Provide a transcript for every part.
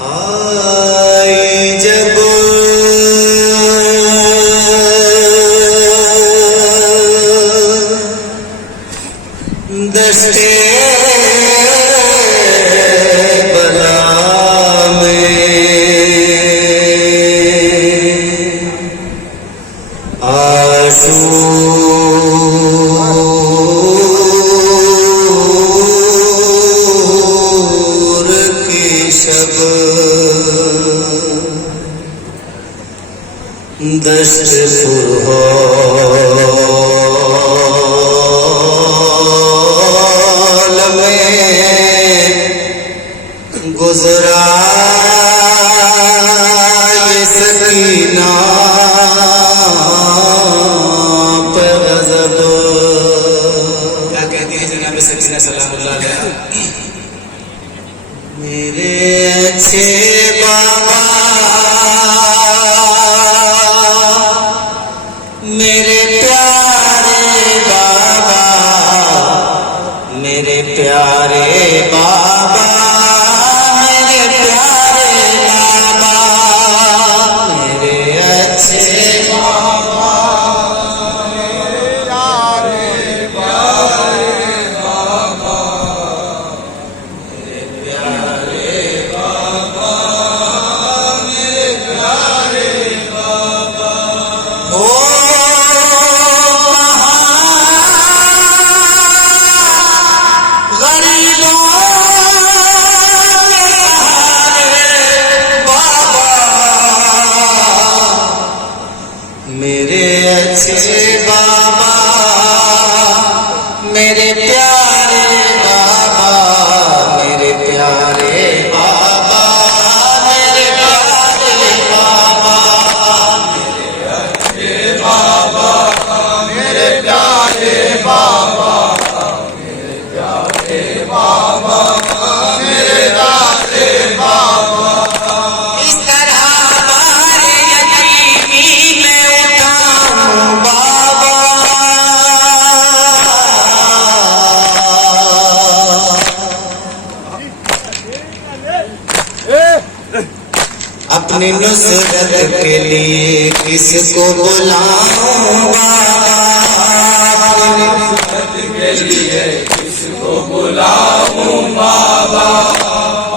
आई जब दस्ते बला में आशूर की शब दस्त फुरहाल में गुजरा ये सकीना पे गज़ब। क्या कहती है जनाब सकीना सलामुल्लाह अलैहा? मेरे अच्छे बाबा, मेरे प्यारे बाबा, मेरे प्यारे बाबा, मेरे प्यारे बाबा, मेरे अच्छे बाबा, मेरे प्यारे बाबा, मेरे प्यारे बाबा, मेरे प्यारे बाबा। ओ मेरे अच्छे बाबा, मेरे प्यारे बाबा, मेरे प्यारे बाबा, मेरे प्यारे बाबा, मेरे अच्छे बाबा, मेरे प्यारे बाबा, मेरे प्यारे बाबा, मेरे प्यारे बाबा। इस तरह हमारे यतीमी में उठाऊं बाबा, अपनी नुसरत के लिए किसको बुलाऊं बाबा, अपनी नुसरत के लिए किसको बुलाऊं बाबा,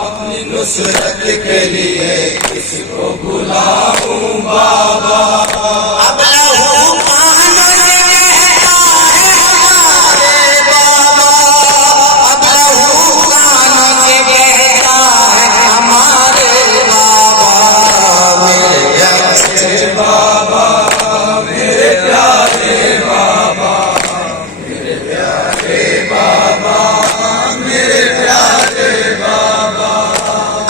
अपनी नुसरत के लिए किसको बुलाऊं बाबा। अब लहू कानों से कहता है हमारे बाबा, अब लहू कानों से कहता है हमारे बाबा, मेरे अच्छे बाबा, मेरे प्यारे बाबा, मेरे प्यारे बाबा, मेरे प्यारे बाबा।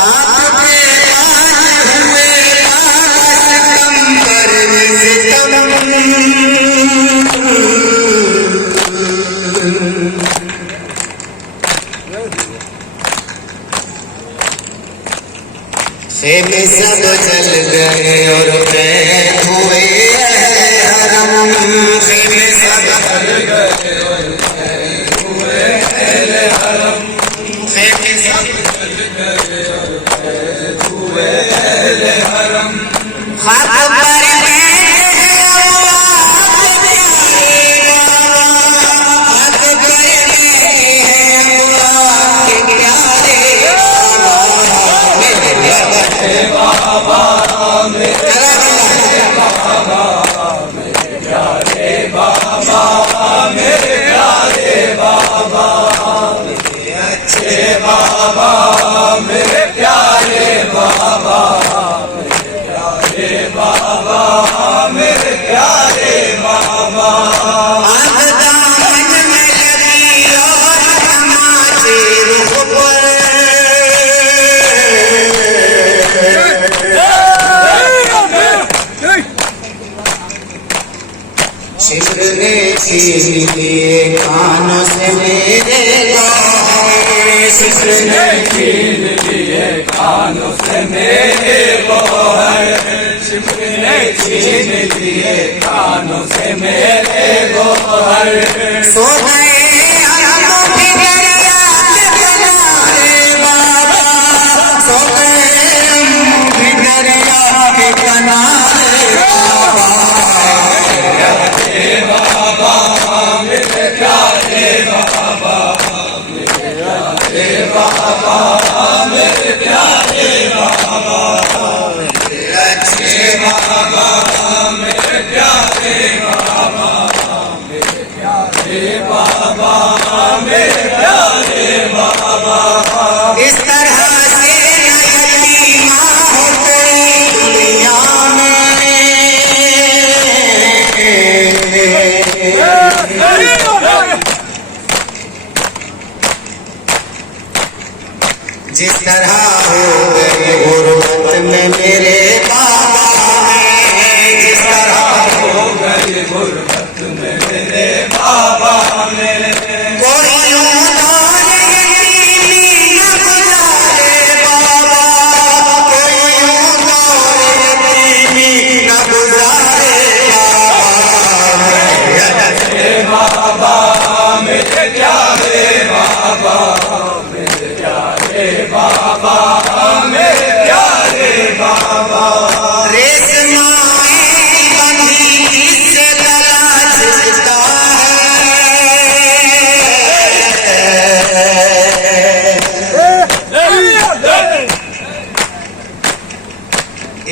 आपके आज हुए लाश कंबर में सितम, खेमे सब जल गए और कैद हुए हरम, खेमे सब जल गए और कैद हुए हरम, खेमे सब जल गए और कैद हुए हरम। खाक पर बैठे बाबा, मेरे बाबा, मेरे प्यारे बाबा, मेरे प्यारे बाबा, मेरे अच्छे बाबा, मेरे प्यारे बाबा, मेरे प्यारे बाबा, मेरे प्यारे बाबा। दामन में लगी और तमाचे रुख पर, शिफ्र ने छीन लिए कानों से मेरे गौहर, शिफ्र ने छीन लिए कानों से मेरे गौहर, शिफ्र ने छीन लिए कानों से मेरे गौहर। सो गए हम फिर याद बनाए बाबा, सो गए